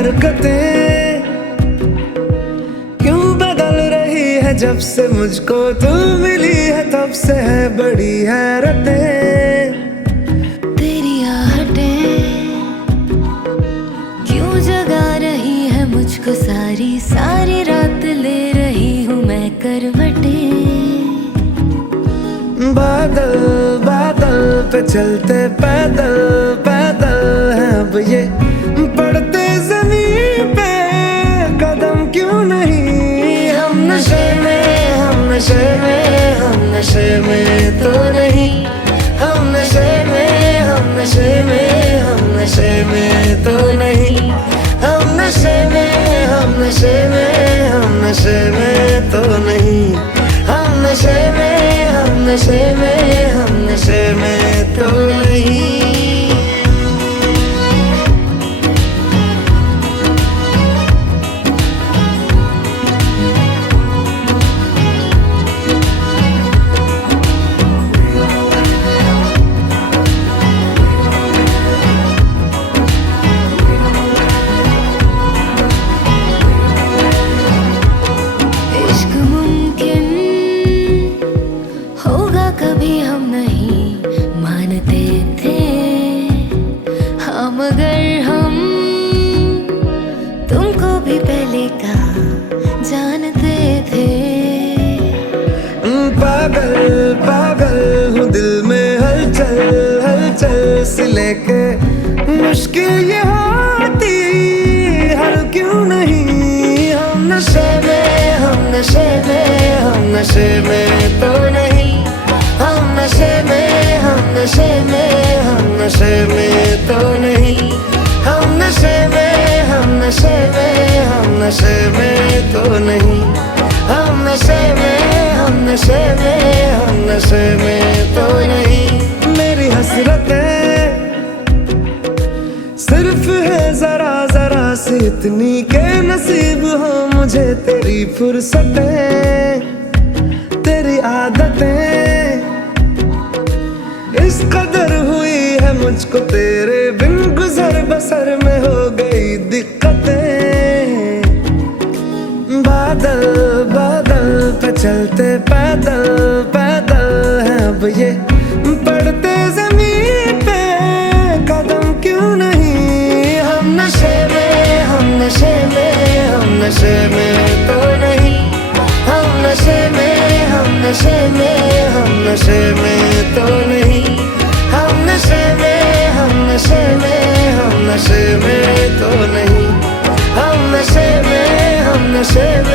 हरकतें क्यों बदल रही है जब से मुझको तू मिली है, तब से है बड़ी हैरतें। तेरी आहटें क्यों जगा रही है मुझको, सारी सारी रात ले रही हूँ मैं करवटें। बादल बादल पे चलते पैदल पैदल हैं अब ये, पड़ते जमीन पे कदम क्यों नहीं। हम नशे में, हम नशे में, हम नशे में तो नहीं। हम नशे में, हम नशे में, हम नशे में तो नहीं। हम नशे में, हम नशे में, हम नशे में तो नहीं। हम नशे में, हम नशे में, हम नशे में तो नहीं। इश्क मुमकिन होगा कभी हम नहीं मानते थे, हाँ मगर हम तुमको भी पहले कहा जानते थे। पागल पागल हूँ दिल में हलचल हलचल से लेके, मुश्किल ये होती हल क्यों नहीं। हम नशे में, हम नशे में, हम नशे में तो नहीं। हम नशे में, हम नशे में, हम नशे में तो नहीं। हम नशे में, हम नशे में, हम नशे में तो नहीं। हम नशे में, हम नशे में, हम नशे में तो नहीं। मेरी हसरतें सिर्फ है जरा जरा सी इतनी के नसीब हो मुझे तेरी फुर्सतें, तेरी आदतें इस कदर हुई है मुझको तेरे बिन, गुजर बसर में हो गई दिक्कतें। बादल बादल पे चलते पैदल पैदल हैं अब ये, पड़ते जमीन पे कदम क्यों नहीं। हम नशे में, हम नशे में, हम नशे में तो नहीं। हम नशे में, हम नशे में, हम नशे में तो नहीं। हम नशे में, हम नशे में, हम नशे में तो नहीं। हम नशे में, हम नशे में,